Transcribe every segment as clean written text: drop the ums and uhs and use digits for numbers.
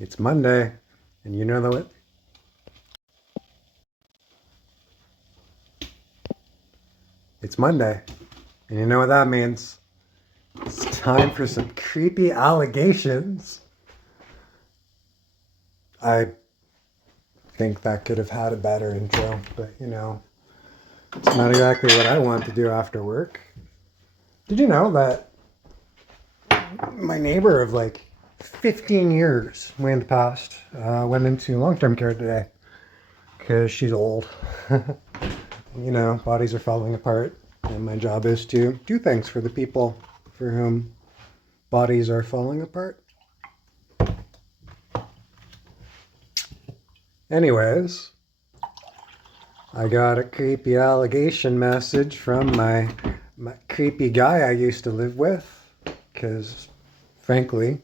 It's Monday, and you know what? It's Monday, and you know what that means. It's time for some creepy allegations. I think that could have had a better intro, but it's not exactly what I want to do after work. Did you know that my neighbor of like 15 years way in the past went into long-term care today because she's old. Bodies are falling apart, and my job is to do things for the people for whom bodies are falling apart. Anyways, I got a creepy allegation message from my creepy guy I used to live with, because frankly,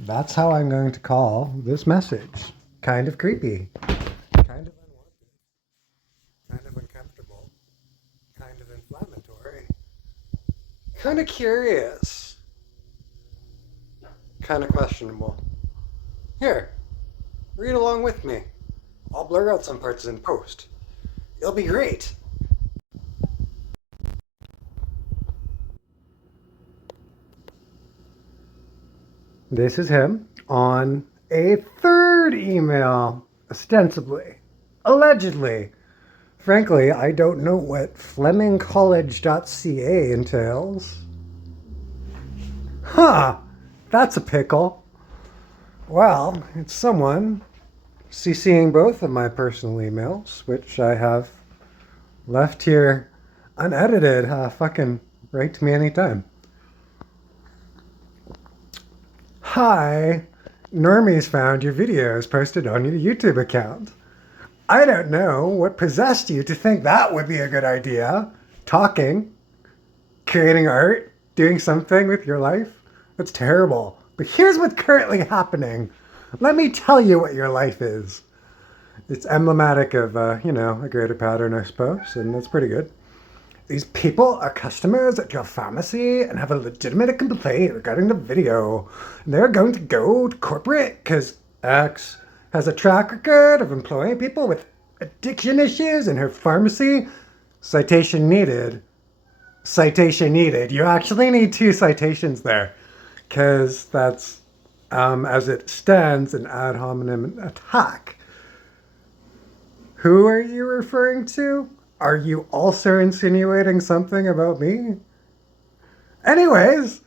that's how I'm going to call this message. Kind of creepy, kind of unwanted, kind of uncomfortable, kind of inflammatory, kind of curious, kind of questionable. Here, read along with me. I'll blur out some parts in post. It'll be great. This is him on a third email, ostensibly, allegedly. Frankly, I don't know what flemingcollege.ca entails. Huh, that's a pickle. Well, it's someone CCing both of my personal emails, which I have left here unedited. Fucking write to me anytime. Hi, Normies found your videos posted on your YouTube account. I don't know what possessed you to think that would be a good idea. Talking, creating art, doing something with your life. That's terrible. But here's what's currently happening. Let me tell you what your life is. It's emblematic of, a greater pattern, I suppose, and that's pretty good. These people are customers at your pharmacy and have a legitimate complaint regarding the video. And they're going to go to corporate because X has a track record of employing people with addiction issues in her pharmacy. Citation needed. Citation needed. You actually need 2 citations there because that's, as it stands, an ad hominem attack. Who are you referring to? Are you also insinuating something about me? Anyways,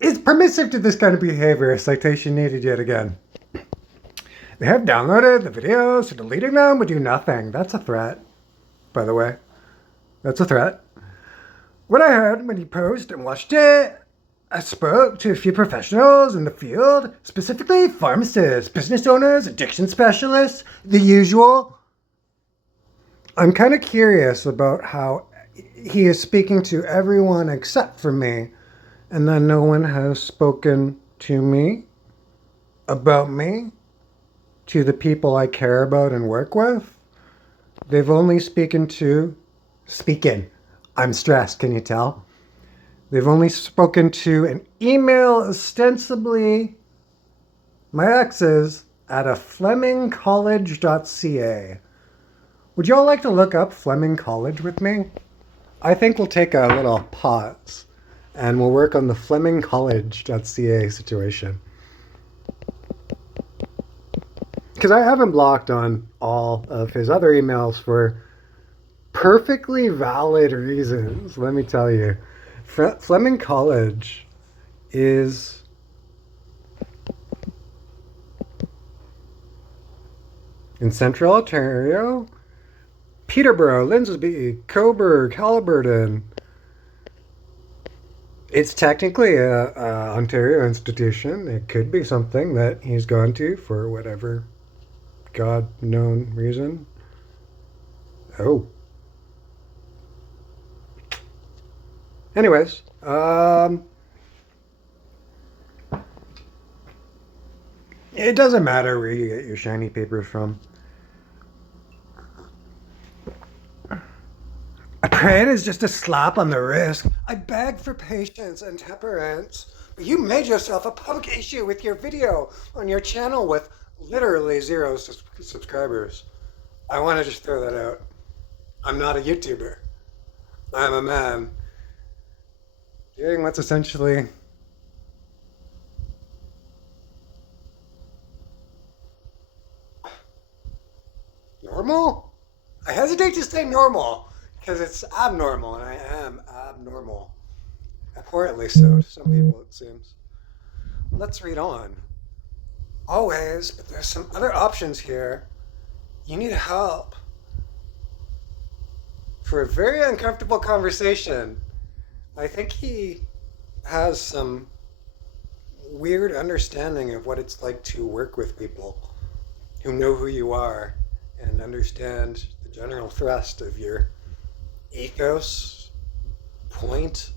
is permissive to this kind of behavior a citation needed yet again? They have downloaded the videos, so deleting them would do nothing. That's a threat, by the way. That's a threat. What I heard when you posted and watched it, I spoke to a few professionals in the field, specifically pharmacists, business owners, addiction specialists, the usual. I'm kind of curious about how he is speaking to everyone except for me, and then no one has spoken to me, about me, to the people I care about and work with. They've only speaking. I'm stressed, can you tell? They've only spoken to an email ostensibly my ex's at a flemingcollege.ca. Would y'all like to look up Fleming College with me? I think we'll take a little pause and we'll work on the flemingcollege.ca situation. Because I haven't blocked on all of his other emails for perfectly valid reasons, let me tell you. Fleming College is in Central Ontario. Peterborough, Lindsay, Cobourg, Haliburton. It's technically a Ontario institution. It could be something that he's gone to for whatever God-known reason. Oh. Anyways, it doesn't matter where you get your shiny papers from. A prayer is just a slap on the wrist. I beg for patience and temperance. You made yourself a public issue with your video on your channel with literally zero subscribers. I want to just throw that out. I'm not a YouTuber. I'm a man doing what's essentially normal? I hesitate to say normal because it's abnormal, and I am abnormal. Abhorrently so to some people, it seems. Let's read on. Always, but there's some other options here. You need help for a very uncomfortable conversation. I think he has some weird understanding of what it's like to work with people who know who you are and understand the general thrust of your ethos, point.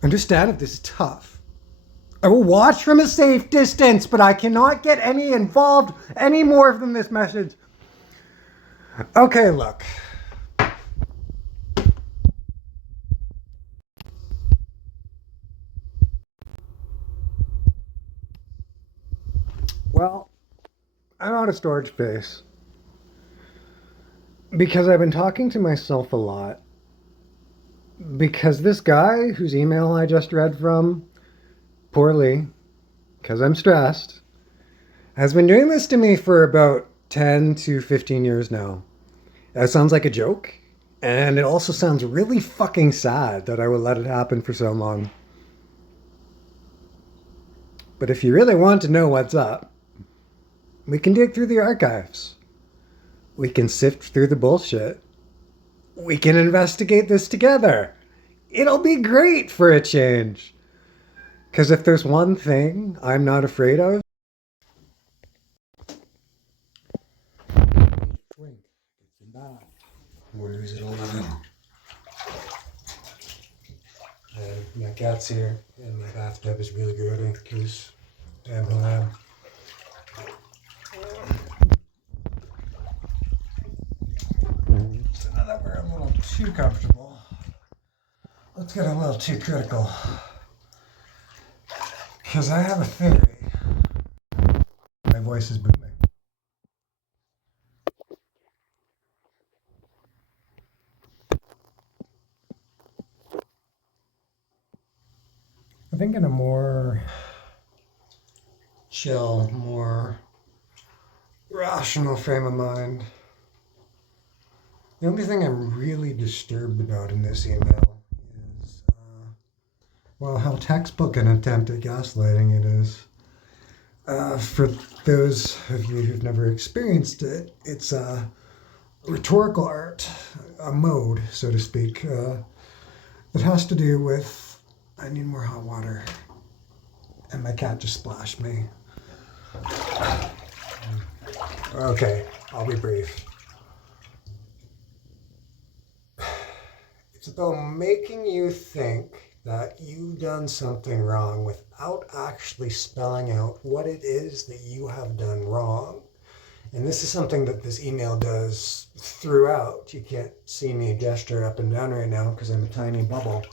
Understand if this is tough. I will watch from a safe distance, but I cannot get any involved any more from this message. Okay, look. Well, I'm out of storage space because I've been talking to myself a lot. Because this guy whose email I just read from, poorly, because I'm stressed, has been doing this to me for about 10 to 15 years now. That sounds like a joke, and it also sounds really fucking sad that I would let it happen for so long. But if you really want to know what's up, we can dig through the archives. We can sift through the bullshit. We can investigate this together. It'll be great for a change. Because if there's one thing I'm not afraid of, we'll lose it all now. My cat's here, and my bathtub is really grody because damn lab. So now that we're a little too comfortable, let's get a little too critical. Because I have a theory. My voice is booming. I think in a more chill, more rational frame of mind, the only thing I'm really disturbed about in this email is, well, how textbook an attempt at gaslighting it is. For those of you who've never experienced it, it's a rhetorical art, a mode, so to speak, that has to do with, I need more hot water, and my cat just splashed me. Okay, I'll be brief. It's about making you think that you've done something wrong without actually spelling out what it is that you have done wrong. And this is something that this email does throughout. You can't see me gesture up and down right now because I'm a tiny bubble,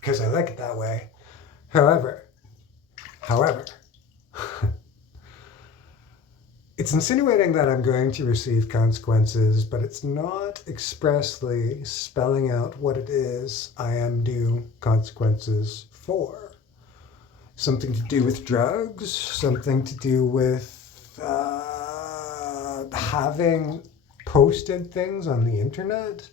because I like it that way. However, it's insinuating that I'm going to receive consequences, but it's not expressly spelling out what it is I am due consequences for. Something to do with drugs, something to do with having posted things on the internet.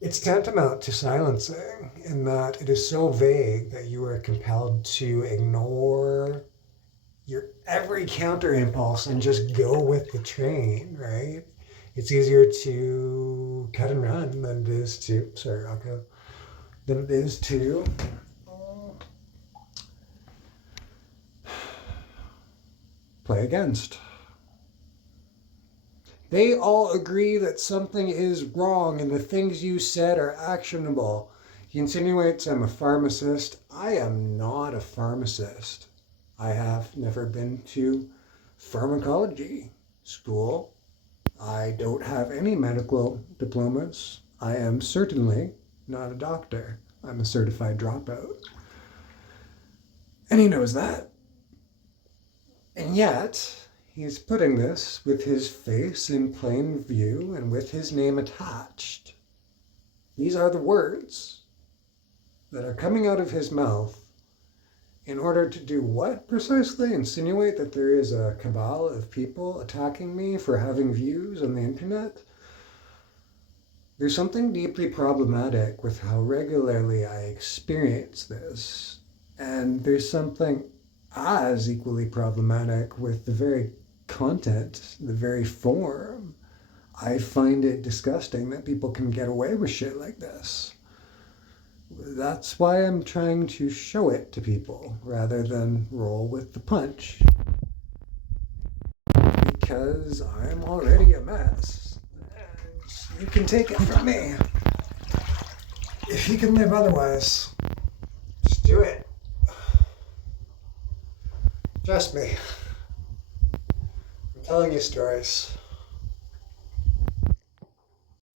It's tantamount to silencing in that it is so vague that you are compelled to ignore your every counter impulse and just go with the train, right? It's easier to cut and run than it is to, sorry, Rocco, than it is to play against. They all agree that something is wrong and the things you said are actionable. He insinuates I'm a pharmacist. I am not a pharmacist. I have never been to pharmacology school. I don't have any medical diplomas. I am certainly not a doctor. I'm a certified dropout. And he knows that. And yet, he's putting this with his face in plain view and with his name attached. These are the words that are coming out of his mouth in order to do what precisely? Insinuate that there is a cabal of people attacking me for having views on the internet? There's something deeply problematic with how regularly I experience this. And there's something as equally problematic with the very content, the very form. I find it disgusting that people can get away with shit like this. That's why I'm trying to show it to people rather than roll with the punch. Because I'm already a mess. And you can take it from me. If you can live otherwise, just do it. Trust me. I'm telling you stories.